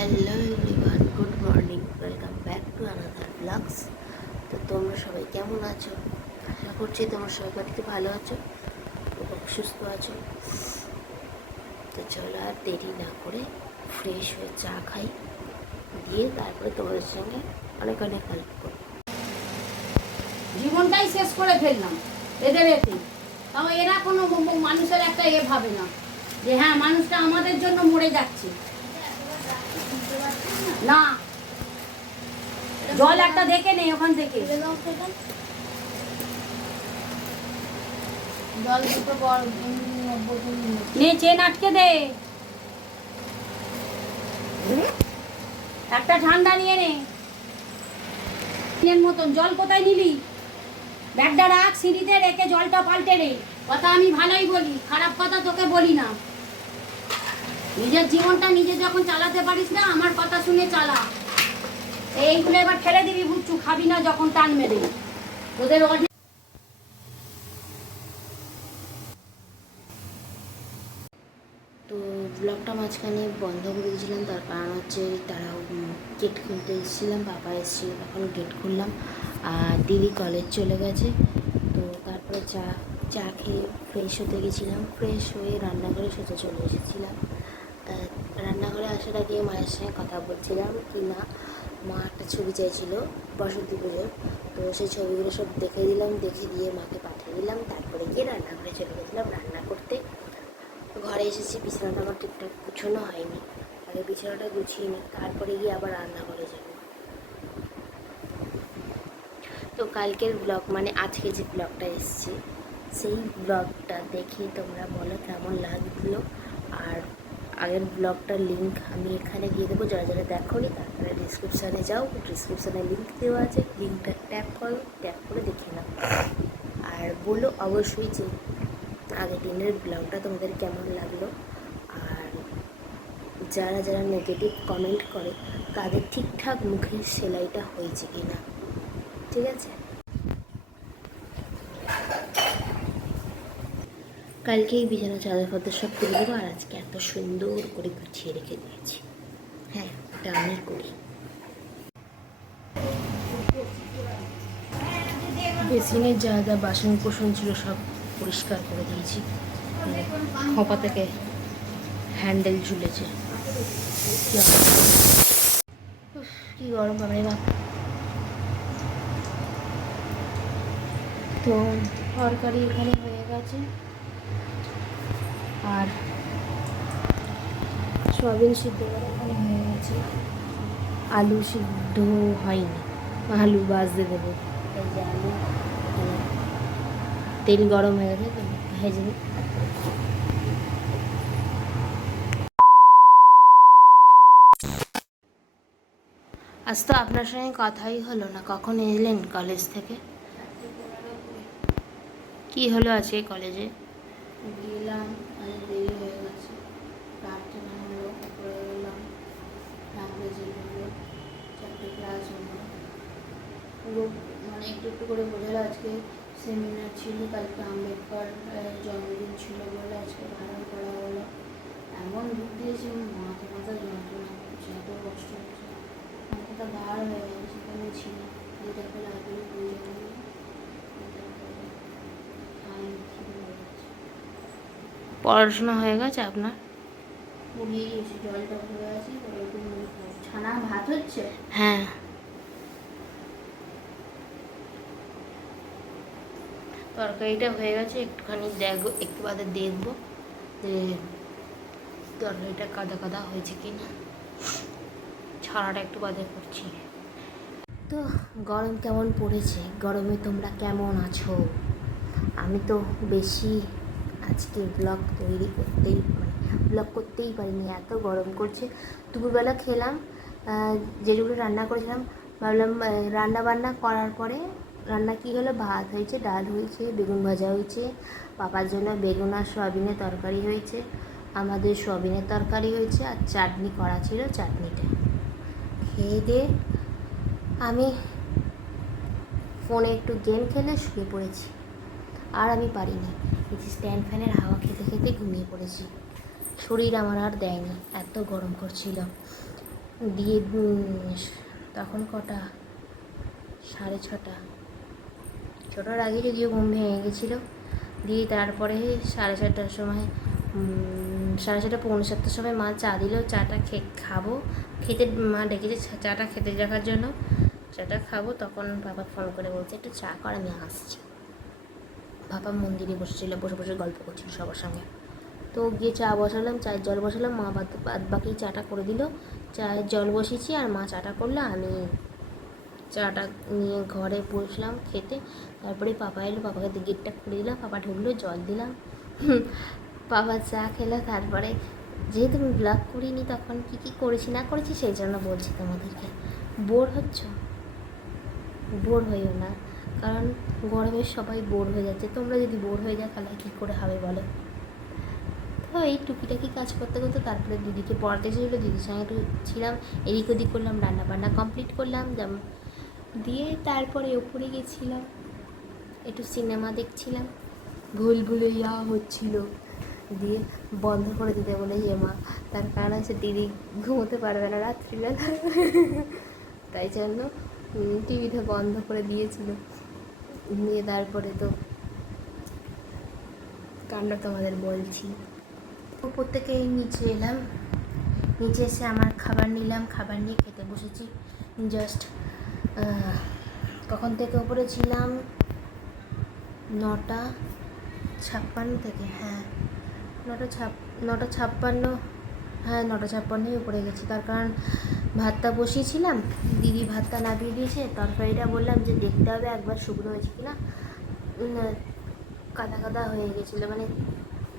Hello everyone good morning welcome back to another vlogs তো তোমরা সবাই কেমন আছো? আশা করছি তোমরা সবাই বাড়িতে ভালো আছো এবং সুস্থ আছো। তো চলো আর দেরি না করে ফ্রেশ হয়ে চা খাই, দিয়ে তারপরে তোমাদের সঙ্গে অনেক অনেক হেল্প করব। জীবনটাই শেষ করে ফেললাম। এদের এতে। তাও এরা কোনো মানুষের একটা এ ভাবে না যে হ্যাঁ মানুষটা আমাদের জন্য মরে যাচ্ছে। না। জল একটা দেখে নেই ওখান থেকে। নে চেন আটকে দে। একটা ঠান্ডা নিয়ে নে। মতন। জল কোথায় নিলি ব্যাগটা রাখ সিঁড়িতে রেখে জলটা পাল্টে রে কথা আমি ভালোই বলি খারাপ কথা তোকে বলি না। নিজের জীবনটা নিজে যখন চালাতে পারিস না, আমার কথা শুনে চালা। এইগুলো এবার ফেলে দিবি বুচ্ছু খাবি না যখন টান মেরে। তোদের তো ব্লগটা মাঝখানে বন্ধ করে দিয়েছিলাম, তার কারণ হচ্ছে তারা গেট খুলতে এসেছিলাম, বাবা এসেছিল, তখন গেট খুললাম, আর দিদি কলেজ চলে গেছে। তো তারপরে চা চা খেয়ে ফ্রেশ হতে গেছিলাম ফ্রেশ হয়ে রান্নাঘরে সোজা চলে এসেছিলাম। রান্নাঘরে আসার আগে মায়ের সঙ্গে কথা বলছিলাম কি না মা একটা ছবি চাইছিল বসন্তী পুজোর। তো সেই ছবিগুলো সব দেখে দিলাম, দেখে দিয়ে মাকে পাঠিয়ে দিলাম। তারপরে গিয়ে রান্নাঘরে চলে গেছিলাম রান্না করতে। ঘরে এসেছি, বিছানাটা আমার ঠিকঠাক গুছানো হয়নি। আগে বিছানাটা গুছিয়ে নিই, তারপরে গিয়ে আবার রান্নাঘরে যাব। তো কালকের ব্লগ মানে আজকে যে ব্লগটা এসছে, সেই ব্লগটা দেখে তোমরা বলো কেমন লাগল। আর আগের ব্লগটার লিঙ্ক আমি এখানে দিয়ে দেবো। যারা যারা দেখোনি তারপরে ডিসক্রিপশানে যাও। ডিসক্রিপশানে লিঙ্ক দেওয়া আছে। লিঙ্কটা ট্যাপ করো ট্যাপ করে দেখে নাও। আর বলো অবশ্যই যে আগের দিনের ব্লগটা তোমাদের কেমন লাগল। আর যারা যারা নেগেটিভ কমেন্ট করে, তাদের ঠিকঠাক মুখের সেলাইটা হয়েছে কি না ঠিক আছে? কালকেই বিছানা চাদর ফাদর সব তুলে দেবো আর আজকে এত সুন্দর করে গুছিয়ে রেখে দিয়েছি। হ্যাঁ এটা আমি করি। বেসিনের যা যা বাসন কোসন ছিল সব পরিষ্কার করে দিয়েছি। খপা থেকে হ্যান্ডেল ঝুলেছে। কি গরম বাপ। তো, তরকারি এখানে হয়ে গেছে। আর সয়াবিন সিদ্ধ হয়ে গেছে। আলু সিদ্ধ হয়নি। আলু বাজতে দেবো। তেল গরম হয়ে গেছে ভেজে। আজ তো আপনার সঙ্গে কথাই হলো না। কখন এলেন কলেজ থেকে? কি হলো আজকে কলেজে? গেলাম আজ দেরি হয়ে গেছে। রাত্রে হলো উপরে গেলাম ল্যাঙ্গুয়েজে হলো চারটে ক্লাস হলো। পুরো মানে একটু একটু করে বোঝালো, আজকে সেমিনার ছিল, কালকে আম্বেদকর জন্মদিন ছিল বলে আজকে ভালো করা হলো। এমন দুধ দিয়েছে, মাথা মাথা যন্ত্রণা করছে, এত কষ্ট হচ্ছে। মাথাটা ভার হয়ে গেছে, সেখানে ছিল। যেটা যেটাকে লাগল বুঝে গেলো আমি ঠিক হয়ে গেছে পড়াশোনা হয়ে গেছে আপনার? হ্যাঁ। তরকারিটা হয়ে গেছে একটুখানি দেখব একটু বাদে দেখব যে তরকারিটা কাদা কাদা হয়েছে কি না ছাড়াটা একটু বাদে করছি। তো গরম কেমন পড়েছে? গরমে তোমরা কেমন আছো? আমি তো বেশি আজকে ব্লগ তৈরি করতেই মানে ব্লগ করতেই পারিনি, এত গরম করছে। দুপুরবেলা খেলাম যেগুলো রান্না করেছিলাম, ভাবলাম রান্না বান্না করার পরে রান্না কী হলো? ভাত হয়েছে, ডাল হয়েছে, বেগুন ভাজা হয়েছে, পাপার জন্য বেগুন আর সয়াবিনের তরকারি হয়েছে, আমাদের সয়াবিনের তরকারি হয়েছে আর চাটনি করা ছিল চাটনিটা। খেয়ে দিয়ে আমি ফোনে একটু গেম খেলে শুয়ে পড়েছি, আর আমি পারিনি। এই স্ট্যান্ড ফ্যানের হাওয়া খেতে খেতে ঘুমিয়ে পড়েছি। শরীর আমার আর দেয়নি, এত গরম করছিল। দিয়ে তখন কটা? সাড়ে ছটা। ছটার আগে যদিও ঘুম ভেঙে গেছিল, দিয়ে তারপরে সাড়ে চারটার সময় সাড়ে ছটা, পৌনে সাতটার সময় মা চা দিল, চাটা খে, খাব। খেতে, মা ডেকেছে চাটা খেতে রাখার জন্য। চাটা খাব, তখন বাবা ফোন করে বলছে, একটু চা কর, আমি আসছি। বাবা মন্দিরে বসেছিল, বসে বসে গল্প করছিল সবার সঙ্গে। তো গিয়ে চা বসালাম, চায়ের জল বসালাম, মা বাদ বাদ বাকি চাটা করে দিল। চায়ের জল বসিয়েছি আর মা চাটা করল, আমি চাটা নিয়ে ঘরে বসলাম খেতে। তারপরে পাপা এলো, পাপাকে গেটটা খুলে দিলাম, পাপা ঢুকলো, জল দিলাম। পাপা চা খেলো, তারপরে যেহেতু আমি ব্লগ করিনি তখন কী কী করেছি, না করেছি সেই জন্য বলছি তোমাদেরকে। বোর হচ্ছ? বোর হইও না। কারণ গরমে সবাই বোর হয়ে যাচ্ছে। তোমরা যদি বোর হয়ে যাও, তাহলে কী করে হবে বলো? তো এই টুকিটাকি কাজ করতে করতে তারপরে দিদিকে পড়াতে এসেছিল। দিদির সঙ্গে একটু ছিলাম, এদিক ওদিক করলাম রান্না বান্না কমপ্লিট করলাম, যেমন দিয়ে তারপরে ওপরে গেছিলাম, একটু সিনেমা দেখছিলাম। ভুল ভুলাইয়া হচ্ছিল, দিয়ে বন্ধ করে দিতে বলে ইয়ে মা, তার কারণ হচ্ছে দিদি ঘুমোতে পারবে না রাত্রিবেলা। তাই জন্য টিভিটা বন্ধ করে দিয়েছিল। দিয়ে তারপরে তো কাণ্ড তোমাদের বলছি। তো প্রত্যেকেই নিচে এলাম। নিচে এসে আমার খাবার নিলাম, খাবার নিয়ে খেতে বসেছি। জাস্ট কখন থেকে ওপরে ছিলাম? নটা ছাপ্পান্ন থেকে হ্যাঁ। নটা ছাপ, নটা ছাপ্পান্ন হ্যাঁ নটা ছাপ্পান্নই উপরে গেছি। তার কারণ ভাতটা বসিয়েছিলাম, দিদি ভাতটা নামিয়ে দিয়েছে, তরকারিটা বললাম যে দেখতে হবে একবার শুকনো হয়েছে কিনা। কাদা কাদা হয়ে গেছিল মানে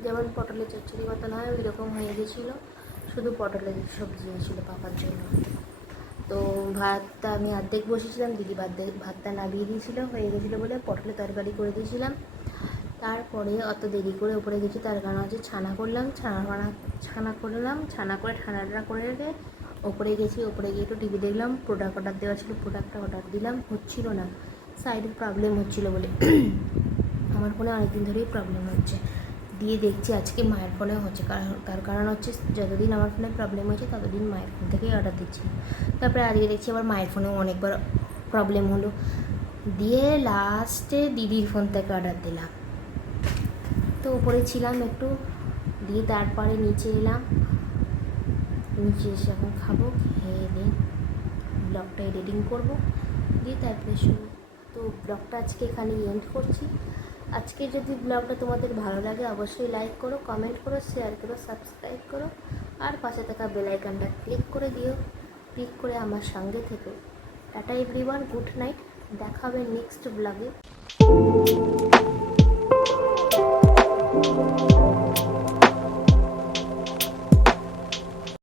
যেমন পটলের চচ্চড়ি মতন হয় ওই রকম হয়ে গেছিল। শুধু পটলের সবজি হয়েছিল পাপার জন্য। তো ভাতটা আমি অর্ধেক বসেছিলাম দিদি ভাত ভাতটা নামিয়ে দিয়েছিল, হয়ে গেছিল বলে পটলের তরকারি করে দিয়েছিলাম। তারপরে অত দেরি করে উপরে গেছি, তার কারণ হচ্ছে ছানা করলাম, ছানা ছানা করলাম, ছানা করে ঠান্ডাটা করে রেখে ওপরে গেছি, ওপরে গিয়ে একটু টিভি দেখলাম প্রোডাক্ট অর্ডার দেওয়া ছিল প্রোডাক্টটা অর্ডার দিলাম, হচ্ছিল না। সাইডের প্রবলেম হচ্ছিল বলে। আমার ফোনে অনেকদিন ধরেই প্রবলেম হচ্ছে। দিয়ে দেখছি আজকে মায়ের ফোনে হচ্ছে তার কারণ হচ্ছে যতদিন আমার ফোনে প্রবলেম হয়েছে, ততদিন মায়ের ফোন থেকেই অর্ডার দিচ্ছি। তারপরে আজকে দেখছি আবার মায়ের ফোনেও অনেকবার প্রবলেম হলো। দিয়ে লাস্টে দিদির ফোন থেকে অর্ডার দিলাম। তো উপরে ছিলাম একটু, দিয়ে তারপরে নিচে এলাম। নিচে এসে এখন খাব, খেয়ে দিয়ে ব্লগটা এডিটিং করব। দিয়ে তারপরে শুরু। তো ব্লগটা আজকে এখানে এন্ড করছি। আজকে যদি ব্লগটা তোমাদের ভালো লাগে, অবশ্যই লাইক করো কমেন্ট করো শেয়ার করো সাবস্ক্রাইব করো। আর পাশে থাকা বেল আইকনটা ক্লিক করে দিও। ক্লিক করে আমার সঙ্গে থেকো। টাটা এভরিওয়ান গুড নাইট দেখা হবে নেক্সট ব্লগে